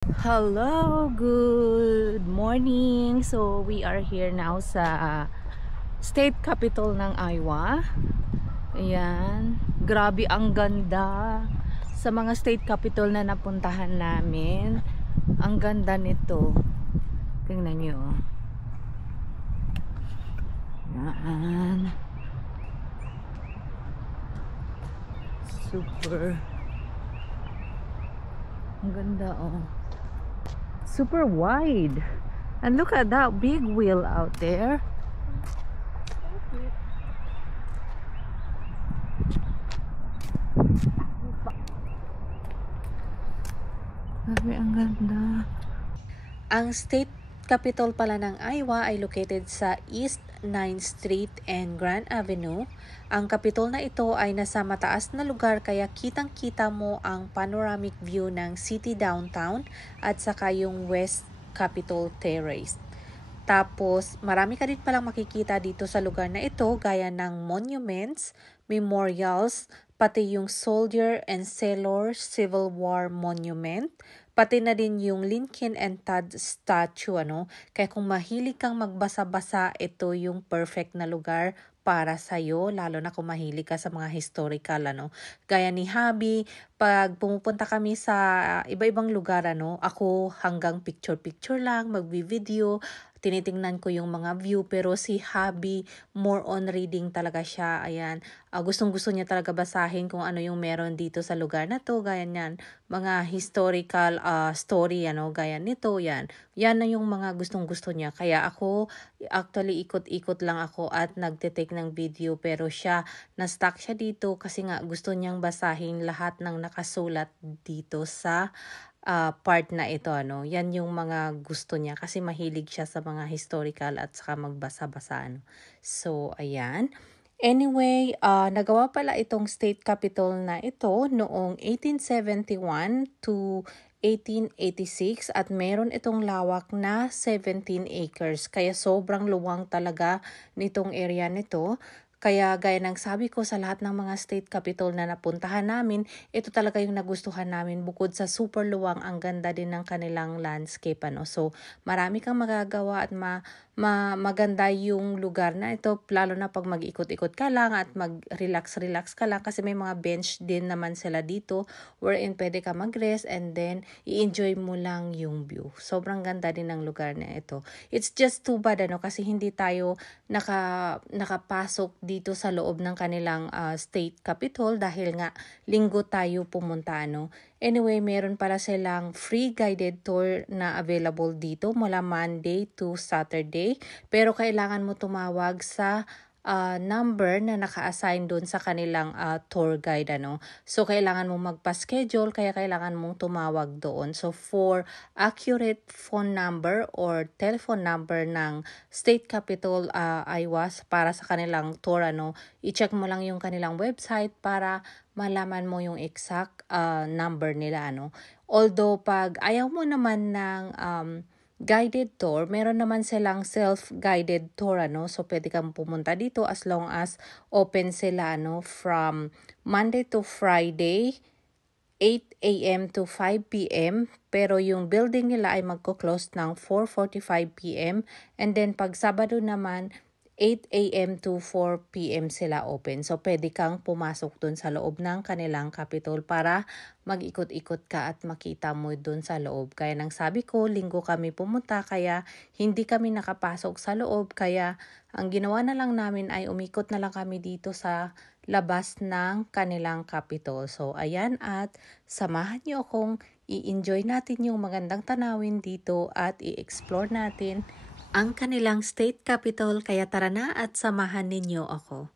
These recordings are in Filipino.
Hello, good morning. So we are here now sa state capital ng Iowa. Ayan, grabe ang ganda. Sa mga state capital na napuntahan namin, ang ganda nito. Tingnan nyo. Ayan. Super. Ang ganda oh. Super wide. And look at that big wheel out there. Grabe, ang ganda. Ang state capital pala ng Iowa ay located sa East 9th Street and Grand Avenue. Ang capitol na ito ay nasa mataas na lugar kaya kitang-kita mo ang panoramic view ng city downtown at saka yung West Capitol Terrace. Tapos, marami ka din palang makikita dito sa lugar na ito gaya ng monuments, memorials, pati yung Soldier and Sailor Civil War Monument, pati na din yung Lincoln and Todd statue, Kaya kung mahilig kang magbasa-basa, ito yung perfect na lugar para sa'yo, lalo na kung mahilig ka sa mga historical, Gaya ni Habi, pag pumupunta kami sa iba-ibang lugar, ako hanggang picture-picture lang, magbi-video, tinitingnan ko yung mga view, pero si Habi more on reading talaga siya. Ayan, gustong-gusto niya talaga basahin kung ano yung meron dito sa lugar na to, gaya niyan, mga historical story, gaya nito, yan na yung mga gustong-gusto niya. Kaya ako actually ikot-ikot lang ako at nagte-take ng video, pero siya na-stuck siya dito kasi nga gusto niyang basahin lahat ng nakasulat dito sa part na ito, Yan yung mga gusto niya kasi mahilig siya sa mga historical at saka magbasa-basa, So, ayan. Anyway, nagawa pala itong state capital na ito noong 1871 to 1886 at meron itong lawak na 17 acres. Kaya sobrang luwang talaga nitong area nito. Kaya gaya ng sabi ko, sa lahat ng mga state capital na napuntahan namin, ito talaga yung nagustuhan namin. Bukod sa super luwang, ang ganda din ng kanilang landscape. So, marami kang magagawa at maganda yung lugar na ito, lalo na pag mag-ikot-ikot ka lang at mag-relax-relax ka lang kasi may mga bench din naman sila dito wherein pwede ka mag-rest and then i-enjoy mo lang yung view. Sobrang ganda din ng lugar na ito. It's just too bad kasi hindi tayo nakapasok dito sa loob ng kanilang state capital dahil nga linggo tayo pumunta. Anyway, meron para silang free guided tour na available dito mula Monday to Saturday. Pero kailangan mo tumawag sa number na naka-assign doon sa kanilang tour guide, So, kailangan mong magpa-schedule, kaya kailangan mong tumawag doon. So, for accurate phone number or telephone number ng State Capital Iowa para sa kanilang tour, i-check mo lang yung kanilang website para malaman mo yung exact number nila, Although, pag ayaw mo naman ng guided tour, meron naman silang self-guided tour, So, pwede kang pumunta dito as long as open sila, from Monday to Friday, 8 a.m. to 5 p.m. Pero yung building nila ay magko-close ng 4:45 p.m. And then, pag Sabado naman, 8 a.m. to 4 p.m. sila open. So, pwede kang pumasok dun sa loob ng kanilang capitol para mag-ikot-ikot ka at makita mo dun sa loob. Kaya nang sabi ko, linggo kami pumunta kaya hindi kami nakapasok sa loob. Kaya ang ginawa na lang namin ay umikot na lang kami dito sa labas ng kanilang capitol. So, ayan, at samahan niyo akong i-enjoy natin yung magandang tanawin dito at i-explore natin ang kanilang state capital, kaya tara na at samahan ninyo ako.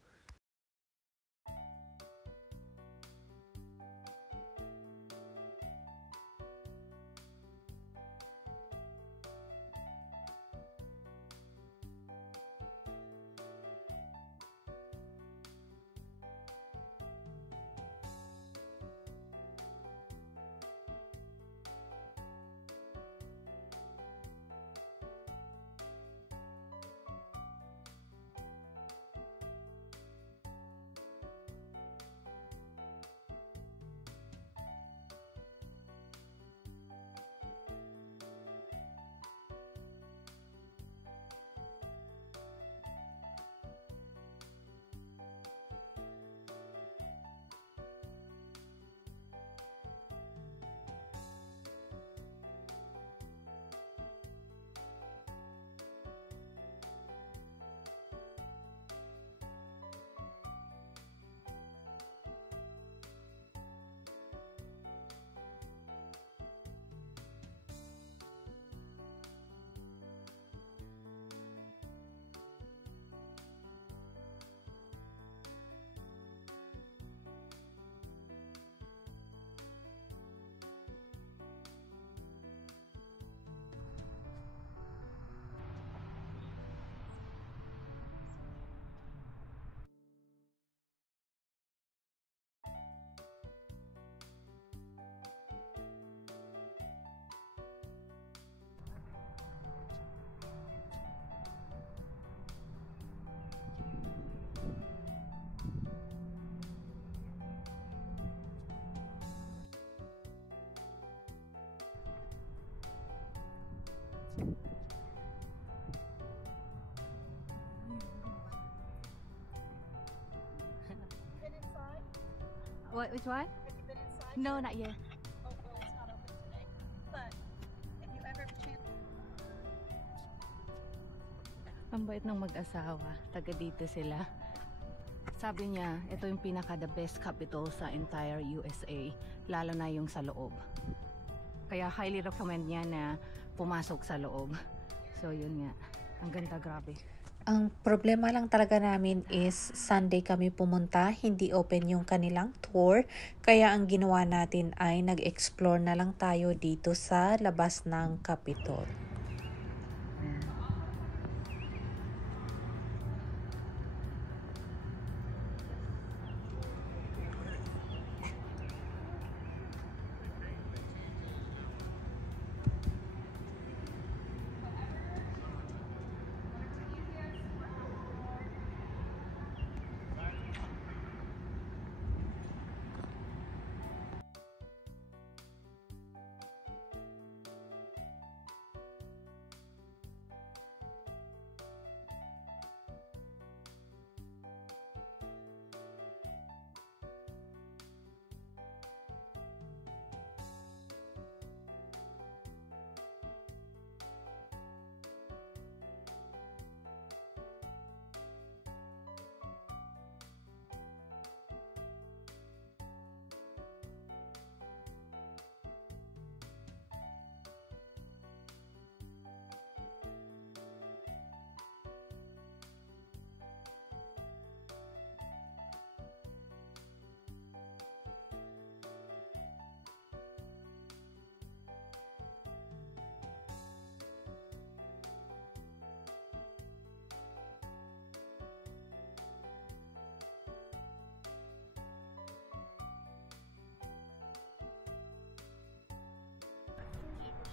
What? Which one? Have you been inside? No, not yet. Oh, well, it's not open today. But if you ever have a chance. Ang bait ng mag-asawa. Taga dito sila. Sabi niya, ito yung pinaka the best capital sa entire USA. Lalo na yung sa loob. Kaya highly recommend niya na pumasok sa loob. So yun nga. Ang ganda, grabe. Ang problema lang talaga namin is Sunday kami pumunta, hindi open yung kanilang tour. Kaya ang ginawa natin ay nag-explore na lang tayo dito sa labas ng Capitol.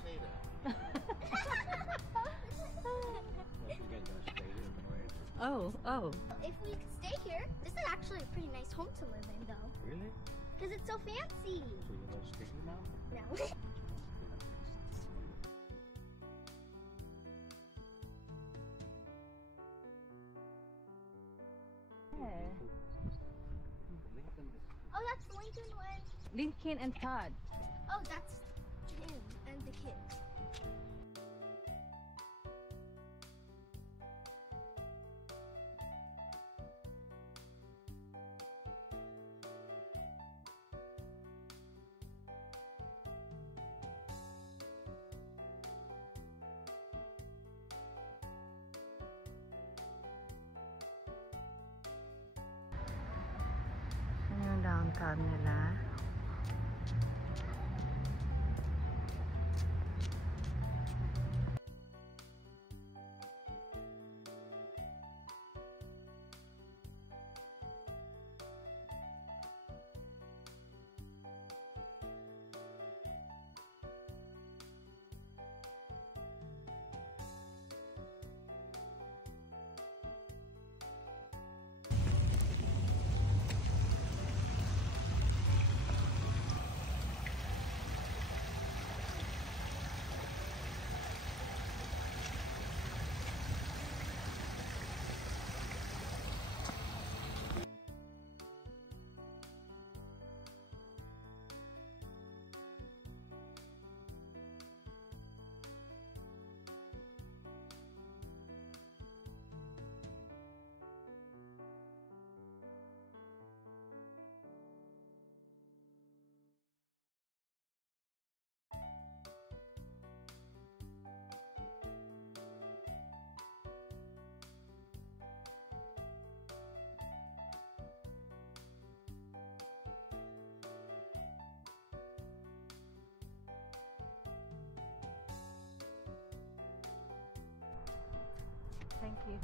Say that. You guys gonna stay here tonight? Oh. If we could stay here, this is actually a pretty nice home to live in, though. Really? Because it's so fancy. So you're gonna stay here now? No. Oh, that's Lincoln one. Lincoln and Todd. Oh, that's him and the kids. Ano yung downtown nila? Thank you.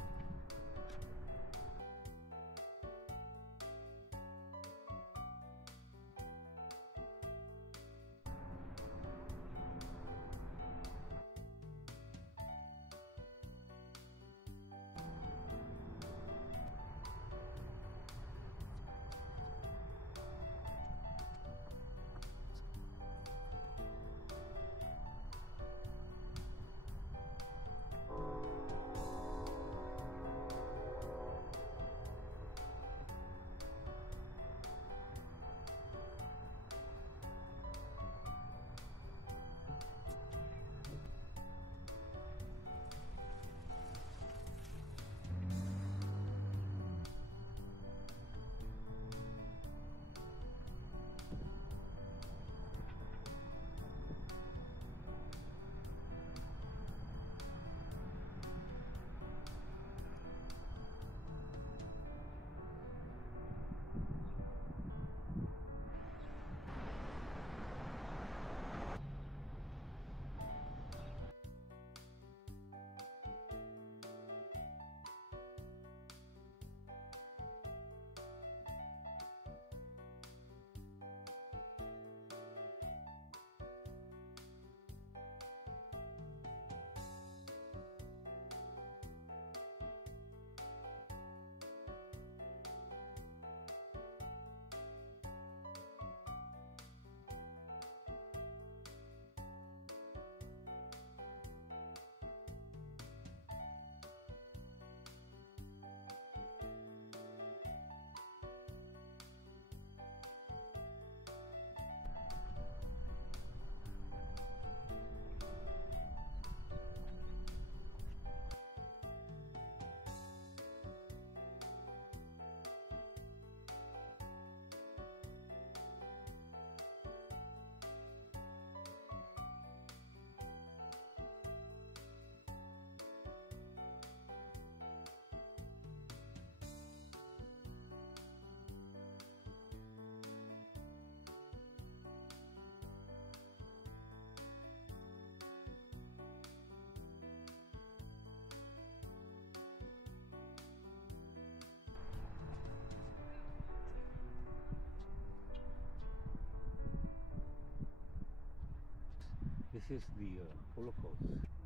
This is the Holocaust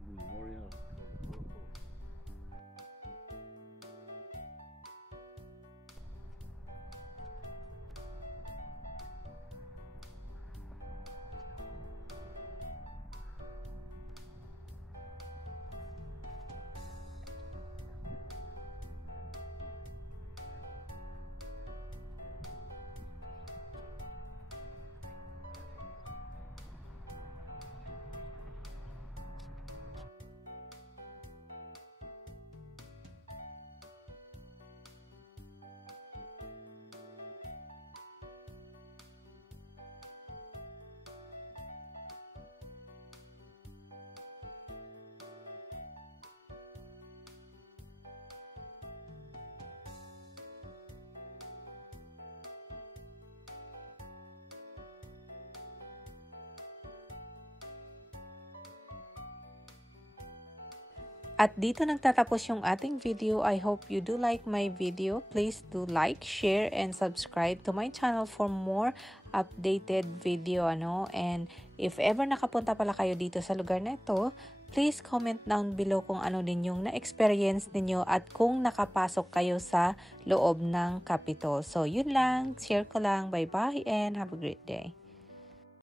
memorial for the Holocaust. At dito nagtatapos yung ating video. I hope you do like my video. Please do like, share, and subscribe to my channel for more updated video. And if ever nakapunta pala kayo dito sa lugar na ito, please comment down below kung ano din yung na-experience ninyo at kung nakapasok kayo sa loob ng Capitol. So yun lang, share ko lang. Bye-bye and have a great day.